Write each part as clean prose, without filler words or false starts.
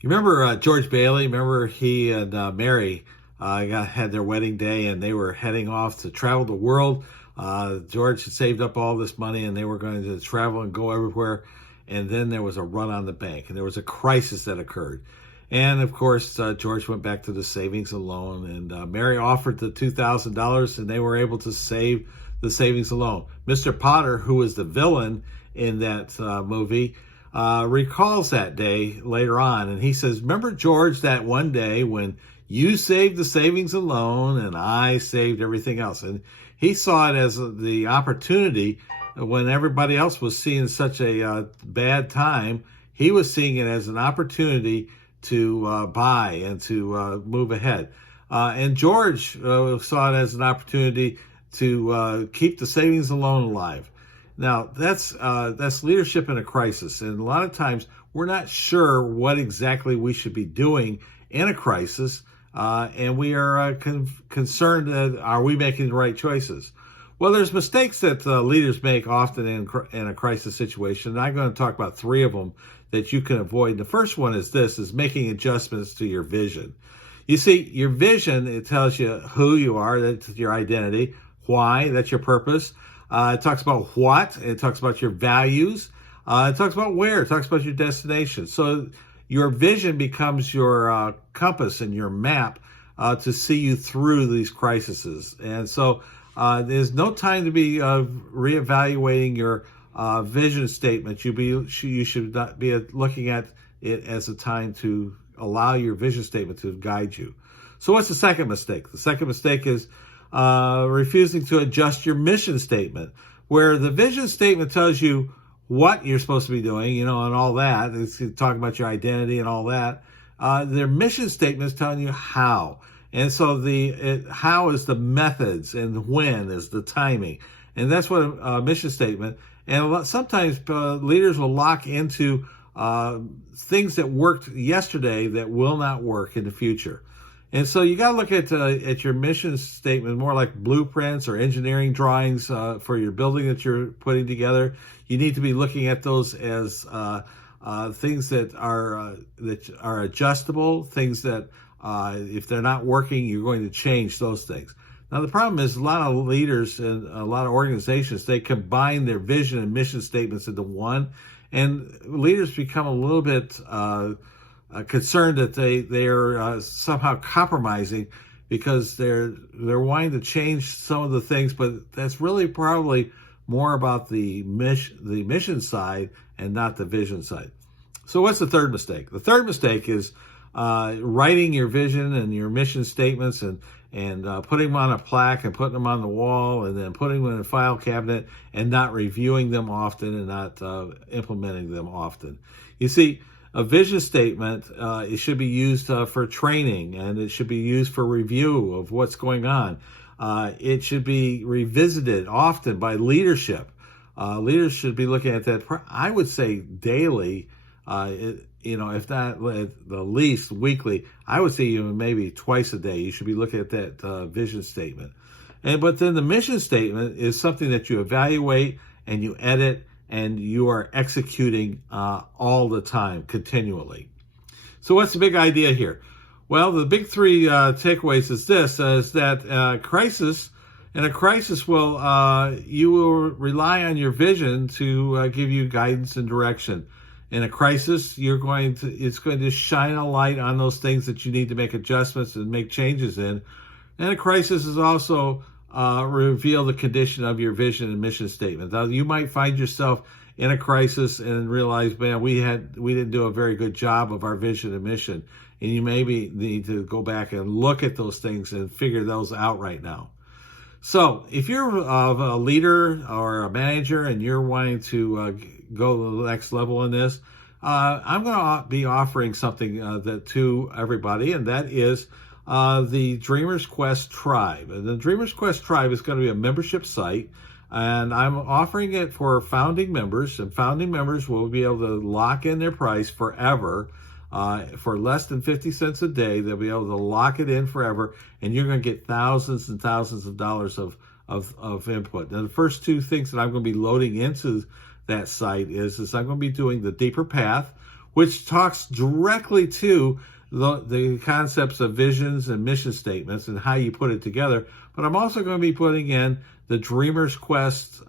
You remember George Bailey? Remember he and Mary had their wedding day, and they were heading off to travel the world. George had saved up all this money, and they were going to travel and go everywhere. And then there was a run on the bank, and there was a crisis that occurred. And of course, George went back to the savings and loan, and Mary offered the $2,000, and they were able to save the savings and loan. Mr. Potter, who was the villain in that movie, recalls that day later on, and he says, "Remember, George, that one day when you saved the savings and loan and I saved everything else?" And he saw it as the opportunity when everybody else was seeing such a bad time. He was seeing it as an opportunity to buy and to move ahead. And George saw it as an opportunity to keep the savings and loan alive. Now, that's leadership in a crisis, and a lot of times we're not sure what exactly we should be doing in a crisis, and we are concerned that are we making the right choices? Well, there's mistakes that leaders make often in a crisis situation, and I'm going to talk about three of them that you can avoid. The first one is making adjustments to your vision. You see, your vision, it tells you who you are, that's your identity, why, that's your purpose. It talks about what, it talks about your values, it talks about where, it talks about your destination. So your vision becomes your compass and your map to see you through these crises. And so there's no time to be reevaluating your vision statement. You should not be looking at it as a time to allow your vision statement to guide you. So what's the second mistake? The second mistake is refusing to adjust your mission statement, where the vision statement tells you what you're supposed to be doing, and all that. It's talking about your identity and all that. Their mission statement is telling you how. And so how is the methods and when is the timing. And that's what a mission statement. And sometimes leaders will lock into things that worked yesterday that will not work in the future. And so you got to look at your mission statement more like blueprints or engineering drawings for your building that you're putting together. You need to be looking at those as things that are adjustable, things that if they're not working, you're going to change those things. Now, the problem is a lot of leaders and a lot of organizations, they combine their vision and mission statements into one, and leaders become a little bit concerned that they are somehow compromising because they're wanting to change some of the things, but that's really probably more about the mission side and not the vision side. So what's the third mistake? The third mistake is writing your vision and your mission statements and putting them on a plaque and putting them on the wall and then putting them in a file cabinet and not reviewing them often and not implementing them often. You see, a vision statement, it should be used for training, and it should be used for review of what's going on. It should be revisited often by leadership. Leaders should be looking at that, I would say, daily, if not at the least weekly. I would say even maybe twice a day. You should be looking at that vision statement. But then the mission statement is something that you evaluate and you edit and you are executing all the time, continually. So what's the big idea here? Well, the big three takeaways is that in a crisis you will rely on your vision to give you guidance and direction. In a crisis, it's going to shine a light on those things that you need to make adjustments and make changes in. And a crisis is also reveal the condition of your vision and mission statement. Now, you might find yourself in a crisis and realize, man, we didn't do a very good job of our vision and mission. And you maybe need to go back and look at those things and figure those out right now. So if you're a leader or a manager and you're wanting to go to the next level in this, I'm going to be offering something to everybody, and that is the Dreamers Quest Tribe. And the Dreamers Quest Tribe is going to be a membership site, and I'm offering it for founding members, and founding members will be able to lock in their price forever. For less than 50 cents a day, they'll be able to lock it in forever, and you're going to get thousands and thousands of dollars of input. Now, the first two things that I'm going to be loading into that site is I'm going to be doing the Deeper Path, which talks directly to the concepts of visions and mission statements and how you put it together. But I'm also going to be putting in the Dreamer's Quest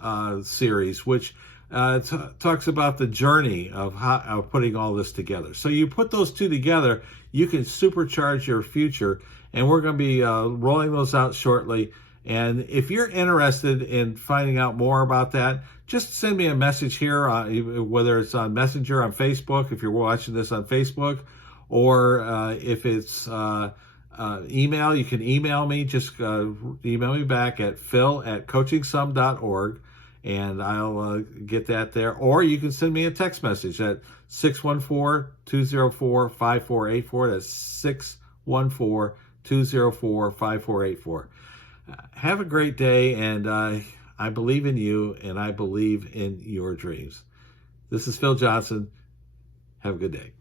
series, which talks about the journey of putting all this together. So you put those two together, you can supercharge your future, and we're going to be rolling those out shortly. And if you're interested in finding out more about that, just send me a message here, whether it's on Messenger on Facebook, if you're watching this on Facebook, or if it's email, you can email me. Just email me back at phil@coachingsum.org, and I'll get that there. Or you can send me a text message at 614-204-5484. That's 614-204-5484. Have a great day, and I believe in you, and I believe in your dreams. This is Phil Johnson. Have a good day.